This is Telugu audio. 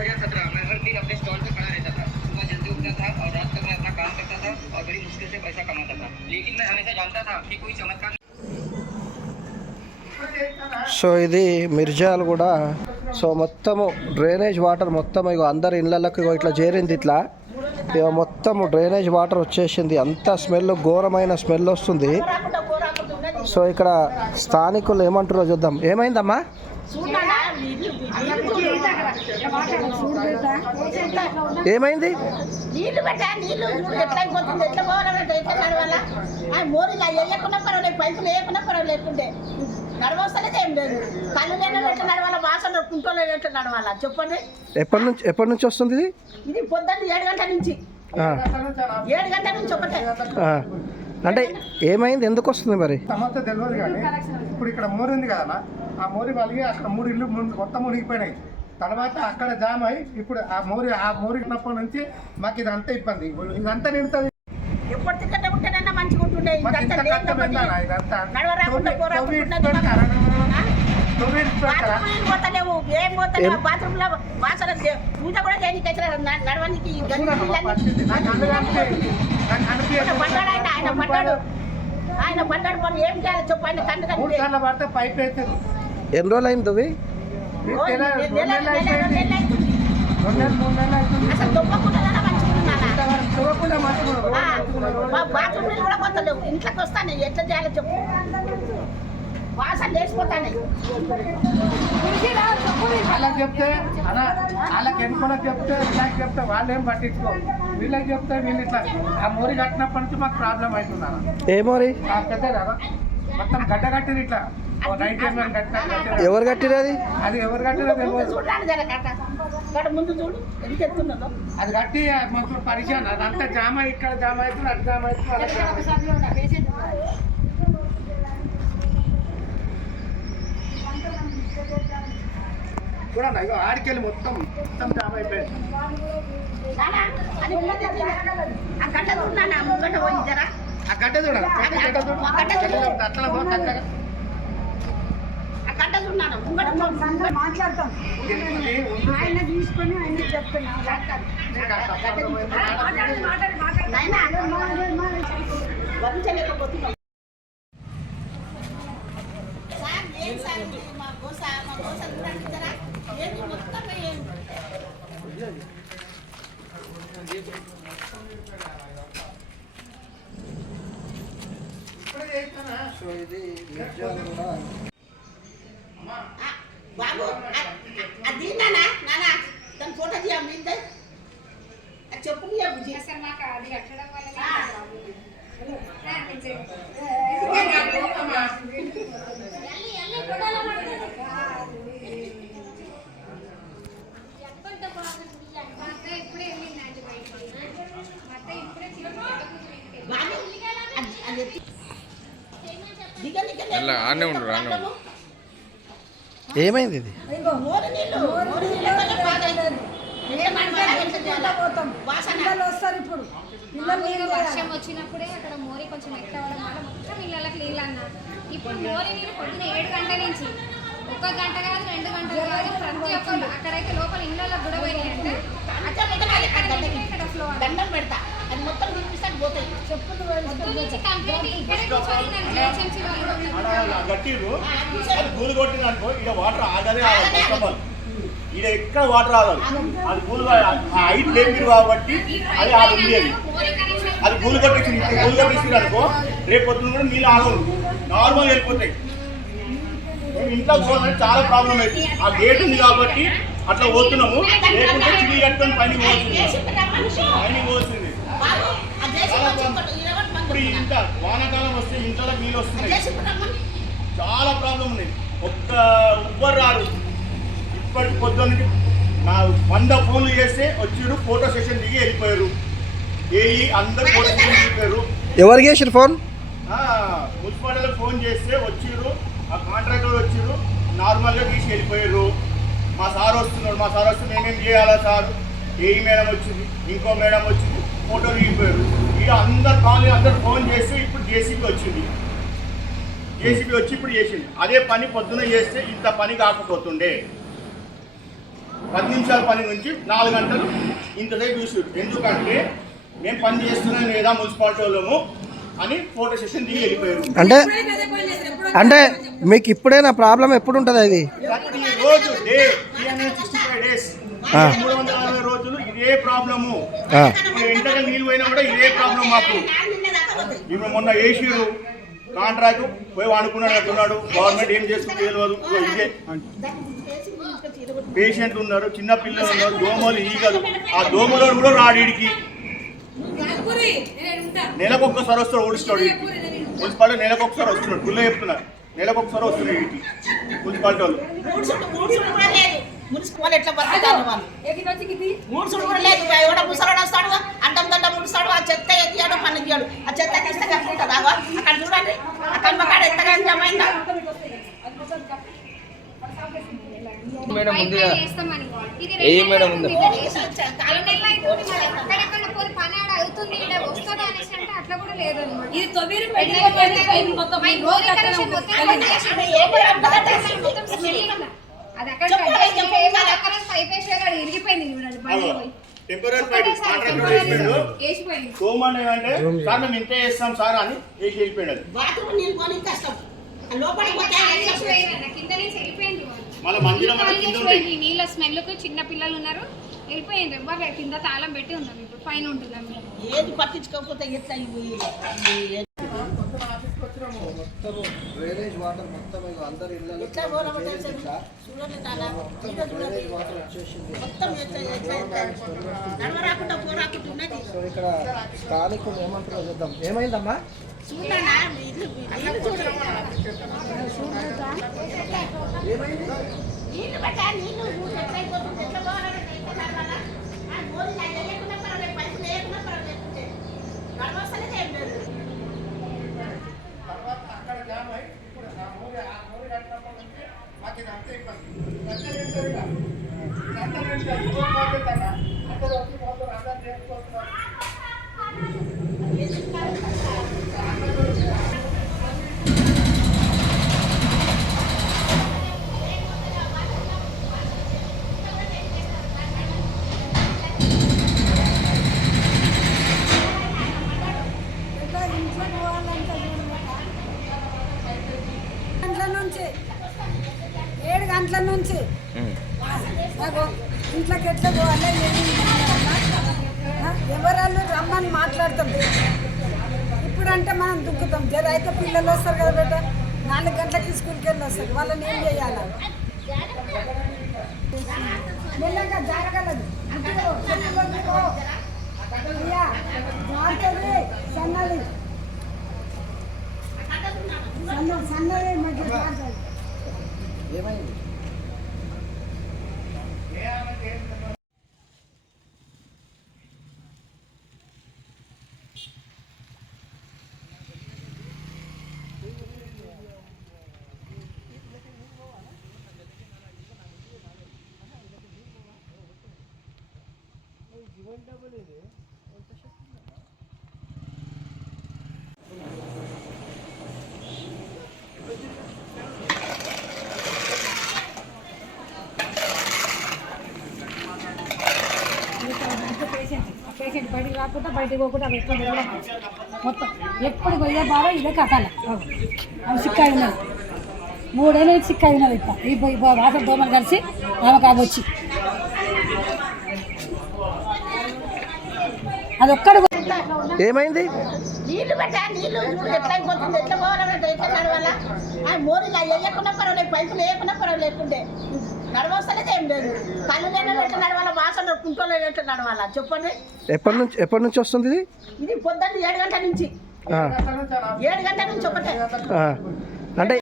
2017 मैं हर दिन अपने स्टॉल पे खड़ा रहता था। सुबह जल्दी उठता था और रात तक मैं अपना काम करता था और बड़ी मुश्किल से पैसा कमाता था, लेकिन मैं हमेशा जानता था कि कोई चमत्कार। సో ఇది మిర్జాలగూడ. సో మొత్తము డ్రైనేజ్ వాటర్ మొత్తం ఇగో అందరి ఇళ్ళకి ఇట్లా చేరింది. ఇట్లా ఇక మొత్తము డ్రైనేజ్ వాటర్ వచ్చేసింది. అంత స్మెల్, ఘోరమైన స్మెల్ వస్తుంది. సో ఇక్కడ స్థానికులు ఏమంటారో చూద్దాం. ఏమైందమ్మా? ఏమైంది? నీళ్లు పెట్టా, నీళ్లు ఎట్లా అయిపోతుంది, ఎట్లా పోవాలంటే ఎట్లా నడవాలా? మోరీలా వేయకుండా పర్వాలేదు, పైపులు వేయకుండా పర్వాలేదు, లేకుంటే నడవస్తలేదు, ఏం లేదు. కళ్ళు లేని ఎట్లా నడవాలా, వాసన కుంటలో ఎట్లా నడవాలా చెప్పండి. ఎప్పటి నుంచి వస్తుంది ఇది? ఇది పొద్దున్న 7 గంటల నుంచి 7 గంటల నుంచి ఒకటే. అంటే ఏమైంది, ఎందుకు వస్తుంది మరి? సమస్య తెలియదు కానీ ఇప్పుడు ఇక్కడ మోరి ఉంది కదా, ఆ మోరి వాళ్ళకి అక్కడ 3 ఇళ్ళు మొత్తం మునిగిపోయినాయి. తర్వాత అక్కడ జామ్ అయ్యి ఇప్పుడు ఆ మోరి ఉన్నప్పటి నుంచి మాకు ఇదంతా ఇబ్బంది, ఇదంతా నిండుతుంది. ఎప్పుడు తిక్కట ఉంటేనన్నా మంచిగా ఉంటుండే. పోతలేవు, ఏం పోతలేవు. బాత్రూమ్ లో వాసన పూజ కూడా చేయడానికి నడవడానికి పడ్డాడు. ఆయన పడ్డాడు పని ఏం చేయాలి చెప్పు. ఆయన కన్ను పడితే పైప్ వేస్తారు. ఎన్ని రోజులు అయింది అవి? అసలు తొప్పకుండా బాత్రూమ్ కూడా పోతలేవు. ఇంట్లోకి వస్తాను ఎట్లా చేయాలో చెప్పు. వాసన లేచిపోతాను. వాళ్ళకి చెప్తే వాళ్ళకి ఎన్నుకోవడానికి చెప్తే వీళ్ళకి చెప్తే వాళ్ళు ఏం పట్టించుకోరు. వీళ్ళకి చెప్తే వీళ్ళు ఇట్లా ఆ మోరి కట్టినప్పటి నుంచి మాకు ప్రాబ్లం అవుతున్నారు. ఏ మోరి? పెద్ద కదా మొత్తం గడ్డ కట్టిరు. ఇట్లా ఎవరు కట్టిరు? అది ఎవరు కట్టిరో ముందు చూడు ఎంత ఎత్తున్నదో. అది కట్టి మాకు పరిచయం. అదంతా జామ, ఇక్కడ జామ అవుతుంది, అటు జామ అవుతుంది. చూడండి ఇగో ఆడికెళ్ళి మొత్తం జామ అయిపోయింది. ఆ గడ్డ చూడాలి, అట్లా మాట్లాడతాం. ఆయన తీసుకొని ఆయన చెప్తున్నాం. సో ఇది మిర్జాలగూడ. బాబు అది నానా నానా దాని ఫోటో తీయండి. చెప్పు మాకు అది కట్టడం వల్ల ఏమైంది ఇది? వర్షం వచ్చినప్పుడే అక్కడ మోరి కొంచెం ఎక్కువ అవ్వడం వల్ల మొత్తం ఇళ్ళకి నీళ్ళు అన్న. ఇప్పుడు మోరి నీళ్ళు పొద్దున 7 గంటల నుంచి 1 గంట కాదు 2 గంటలు కాదు ప్రతి ఒక్కరు అక్కడైతే లోపల ఇళ్ళలో కూడా పోయినాయి. అంటే ఫ్లో దండం పెడతా అది మొత్తం చూపిస్తాను పోతాయి. చెప్పులు కంప్లీట్ ఇక్కడే కూర్చొని నన్ను జిహెచ్ఎంసీ వాళ్ళు ఈడ ఎక్కడ వాటర్ రావాలి. అది కూలుగా హైట్ లేదు కాబట్టి అది అది ఉండేది. అది కూలు కొట్టేసి అనుకో రేపు పొద్దున్న కూడా నీళ్ళు ఆగవు, నార్మల్ వెళ్ళిపోతాయి. ఇంట్లో పోవాలంటే చాలా ప్రాబ్లం అవుతుంది. ఆ గేట్ ఉంది కాబట్టి అట్లా పోతున్నాము. లేకుంటే చిల్లి కట్టుకొని పైన పోవాల్సింది. ఇప్పుడు ఇంత వానాకాలం వస్తే ఇంట్లో నీళ్ళు వస్తున్నాయి. చాలా ప్రాబ్లం ఉన్నాయి. ఎవ్వరు రారు. ఇప్పటికి పొద్దున్నకి నా 100 ఫోన్లు చేస్తే వచ్చిరు, ఫోటో సెషన్ దిగి వెళ్ళిపోయారు. అందరు ఫోటో సెషన్ దిగిపోయారు. ఎవరికి చేసారు ఫోన్? మున్సిపాలిటీలో ఫోన్ చేస్తే వచ్చిరు, ఆ కాంట్రాక్టర్ వచ్చిరు, నార్మల్గా తీసి వెళ్ళిపోయారు. మా సార్ వస్తే మేమేం చేయాలా సార్? ఏఈ మేడం వచ్చింది, ఇంకో మేడం వచ్చింది, ఫోటోలు దిగిపోయారు. ఇక అందరు ఫోన్ చేస్తే ఇప్పుడు జేసీబీ వచ్చింది. జేసీబీ వచ్చి ఇప్పుడు చేసింది. అదే పని పొద్దున చేస్తే ఇంత పని కాకపోతుండే. 10 నిమిషాల పని నుంచి 4 గంటలు ఇంతసేపు చూసి. ఎందుకంటే మేము పని చేస్తున్నాం లేదా మున్సిపాలిటీ వాళ్ళము అని ఫోటో సెషన్ దిగి వెళ్ళిపోయారు. అంటే మీకు ఇప్పుడైనా ప్రాబ్లం ఎప్పుడు ఉంటుంది అది? ప్రతి రోజు డే 365 days 360 రోజులు ఇదే ప్రాబ్లము. ఇంటర్ నీళ్ళు పోయినా కూడా ఇదే ప్రాబ్లం మాకు. ఇప్పుడు మొన్న వేసిరు కాంట్రాక్ట్ పోయి అనుకున్నాడు అంటున్నాడు. గవర్నమెంట్ ఏం చేస్తుంది తెలియదు. ఇదే పేషెంట్లు ఉన్నారు, చిన్న పిల్లలు ఉన్నారు, దోమలు ఈగలు. ఆ దోమలో కూడా రాడికి నెలకొక్కసారి వస్తాడు, ఓడిస్తాడు. మున్సిపాలిటీ నెలకొకసారి వస్తున్నాడు. గుళ్ళ చెప్తున్నారు నెలకొకసారి వస్తున్నాడు ఇంటికి మున్సిపాలిటీ వాళ్ళు. మున్సిపల్ ఎట్లా బతుకుతారు వాళ్ళు? మూడు సుడు కూడా లేదు. ఎవడో ముసలాడు వస్తాడు, అడ్డం దండ ముడుస్తాడు, ఆ చెత్త ఎత్తియాడు, పని తీయాడు. ఆ చెత్త తీస్తే కట్టుకుంటుంది. అక్కడ చూడండి, అక్కడ మాకాడ ఎంతగా జమైందా. మేడం ముందుగా ఏ మేడం ఉంది పని ఆడ అవుతుంది వస్తుంది అనేసి అంటే అట్లా కూడా లేదన్నమాట. ఇది తొమ్మిది అది అక్కడ పైప్ వేసేది అది ఇరిగిపోయింది. సోమన్ అంటే సార్ మేము ఇంత చేస్తాం సార్ అని వేసి వెళ్ళిపోయాడు. బాత్రూమ్ నీళ్ళు కొని కష్టం. లోపలికి కింద నుంచి వెళ్ళిపోయింది. మళ్ళీ మందిరం నీళ్ళ స్మెల్ కు చిన్న పిల్లలు ఉన్నారు, వెళ్ళిపోయింది. బాగా కింద తాళం పెట్టి ఉన్నాం. ఇప్పుడు పైన ఉంటున్నాం. ఏది పట్టించుకోకపోతే ఎట్లా మొత్తం డ్రైనేజ్ వాటర్ మొత్తం అందరి ఇళ్ళలో డ్రైనేజ్ వాటర్ వచ్చేసింది. సో ఇక్కడ స్థానికులు ఏమంటారో చూద్దాం. ఏమైందమ్మా? గంటల నుంచి ఇంట్లోకి ఎట్లా పోవాలి, ఎవరాళ్ళు రమ్మని మాట్లాడతాం. ఇప్పుడంటే మనం దుక్కుతాం. జర అయితే పిల్లలు వస్తారు కదా బేట, 4 గంటలకి స్కూల్కి వెళ్ళి వస్తారు. వాళ్ళని ఏం చేయాలి? మెల్లగా జరగలదు. సన్నది సన్నది మధ్య ఏమైంది? పేషెంట్ బయటికి రాకుండా బయటకు పోకుండా అవి ఎప్పుడు మొత్తం ఎప్పుడు పోయే బాగా ఇదే కథాలి. అవి సిక్కా ఉన్నది 3 ఏళ్ళు సిక్కా ఉన్నది. ఇప్పుడు ఈ వాసన దోమలు కలిసి ఆమెకు అవి వచ్చి అది ఒక్కడు. ఏమైంది? నీళ్లు పెట్టా, నీళ్లు ఎట్లా అయిపోతుంది, ఎట్లా పోవాలంటే ఎట్లా నడవాలా? ఆ మోరీలా వేయకుండా పర్వాలేదు, పైపులు వేయకుండా పర్వాలేదు, లేకుంటే నడవస్తలేదు. ఏం లేదు. కళ్ళు లేని ఎట్లా నడవాలా, వాసన కుంటలో ఎట్లా నడవాలా చెప్పండి. ఎప్పటి నుంచి వస్తుంది ఇది పొద్దున్న 7 గంటల నుంచి 7 గంటల నుంచి ఒకటే. అంటే